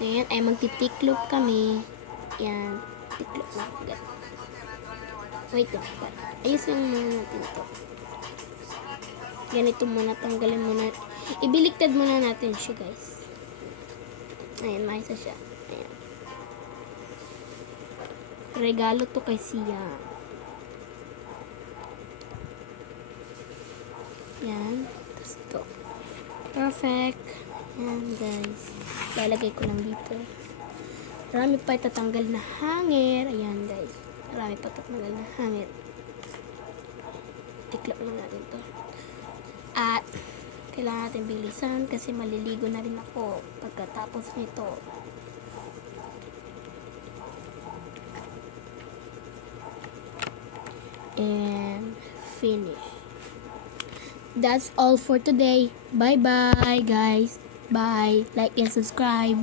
Ngayon ay magtitiklop kami. Yan. Tiklop na agad. Wait lang. Ayusin muna natin ito. Ganito muna. Tanggalin muna. Ibiligtad muna natin siya, guys. Ayan, maisa siya. Ayan. Regalo to kay Sia. Yan. Tapos ito. Perfect. Yan, guys. Lalagay ko lang dito. Marami pa itatanggal na hanger. Ayan, guys. Marami pa itatanggal na hanger. Tiklop lang natin to. At, kailangan natin bilisan kasi maliligo na rin ako pagkatapos nito. And, finish. That's all for today. Bye-bye, guys. Bye. Like and subscribe.